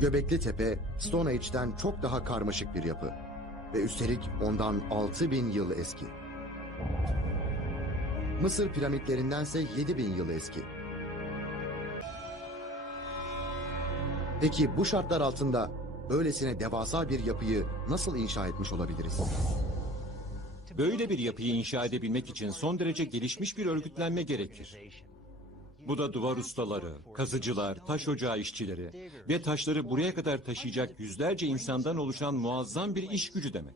Göbekli Tepe, Stone Age'den çok daha karmaşık bir yapı. Ve üstelik ondan 6000 yıl eski. Mısır piramitlerindense 7000 yıl eski. Peki bu şartlar altında böylesine devasa bir yapıyı nasıl inşa etmiş olabiliriz? Böyle bir yapıyı inşa edebilmek için son derece gelişmiş bir örgütlenme gerekir. Bu da duvar ustaları, kazıcılar, taş ocağı işçileri ve taşları buraya kadar taşıyacak yüzlerce insandan oluşan muazzam bir iş gücü demek.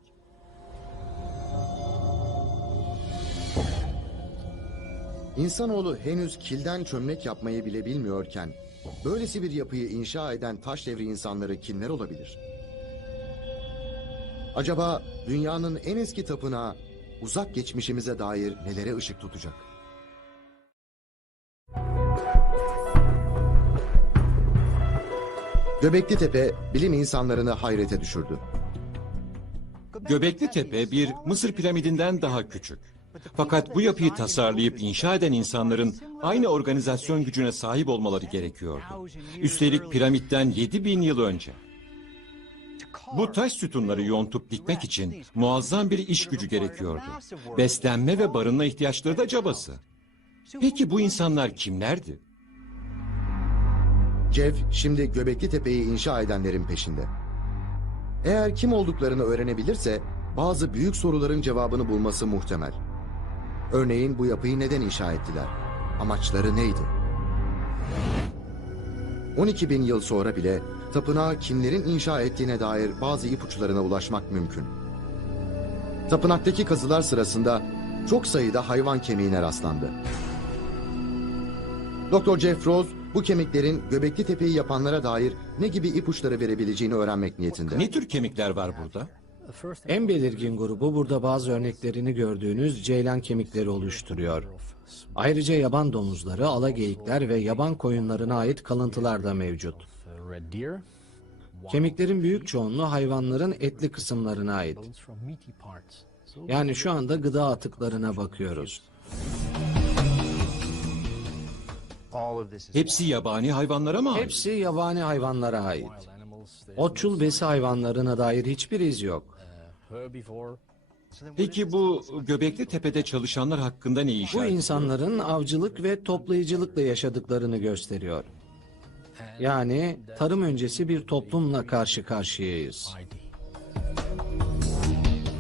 İnsanoğlu henüz kilden çömlek yapmayı bile bilmiyorken, böylesi bir yapıyı inşa eden taş devri insanları kimler olabilir? Acaba dünyanın en eski tapınağı uzak geçmişimize dair nelere ışık tutacak? Göbekli Tepe bilim insanlarını hayrete düşürdü. Göbekli Tepe bir Mısır piramidinden daha küçük. Fakat bu yapıyı tasarlayıp inşa eden insanların aynı organizasyon gücüne sahip olmaları gerekiyordu. Üstelik piramitten 7000 yıl önce. Bu taş sütunları yontup dikmek için muazzam bir iş gücü gerekiyordu. Beslenme ve barınma ihtiyaçları da cabası. Peki bu insanlar kimlerdi? Jeff şimdi Göbekli Tepe'yi inşa edenlerin peşinde. Eğer kim olduklarını öğrenebilirse bazı büyük soruların cevabını bulması muhtemel. Örneğin bu yapıyı neden inşa ettiler? Amaçları neydi? 12 bin yıl sonra bile tapınağı kimlerin inşa ettiğine dair bazı ipuçlarına ulaşmak mümkün. Tapınaktaki kazılar sırasında çok sayıda hayvan kemiğine rastlandı. Doktor Jeff Rose bu kemiklerin Göbekli Tepe'yi yapanlara dair ne gibi ipuçları verebileceğini öğrenmek niyetinde. Ne tür kemikler var burada? En belirgin grubu burada bazı örneklerini gördüğünüz ceylan kemikleri oluşturuyor. Ayrıca yaban domuzları, ala geyikler ve yaban koyunlarına ait kalıntılar da mevcut. Kemiklerin büyük çoğunluğu hayvanların etli kısımlarına ait. Yani şu anda gıda atıklarına bakıyoruz. Hepsi yabani hayvanlara mı ait? Hepsi yabani hayvanlara ait. Otçul besi hayvanlarına dair hiçbir iz yok. Peki bu Göbekli Tepe'de çalışanlar hakkında ne iş? Bu insanların avcılık ve toplayıcılıkla yaşadıklarını gösteriyor. Yani tarım öncesi bir toplumla karşı karşıyayız.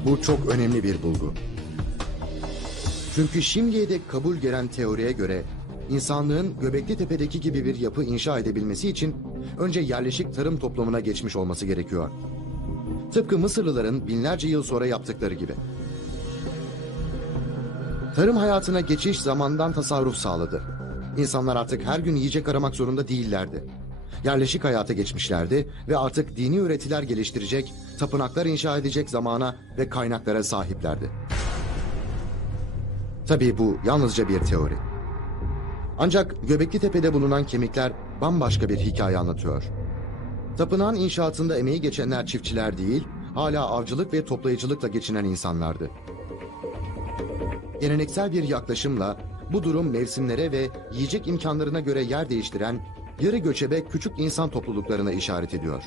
Bu çok önemli bir bulgu. Çünkü şimdiye dek kabul gören teoriye göre insanlığın Göbekli Tepe'deki gibi bir yapı inşa edebilmesi için önce yerleşik tarım toplumuna geçmiş olması gerekiyor. Tıpkı Mısırlıların binlerce yıl sonra yaptıkları gibi. Tarım hayatına geçiş zamandan tasarruf sağladı. İnsanlar artık her gün yiyecek aramak zorunda değillerdi. Yerleşik hayata geçmişlerdi ve artık dini üretiler geliştirecek, tapınaklar inşa edecek zamana ve kaynaklara sahiplerdi. Tabii bu yalnızca bir teori. Ancak Göbekli Tepe'de bulunan kemikler bambaşka bir hikaye anlatıyor. Tapınağın inşaatında emeği geçenler çiftçiler değil, hala avcılık ve toplayıcılıkla geçinen insanlardı. Geleneksel bir yaklaşımla bu durum mevsimlere ve yiyecek imkanlarına göre yer değiştiren yarı göçebe küçük insan topluluklarına işaret ediyor.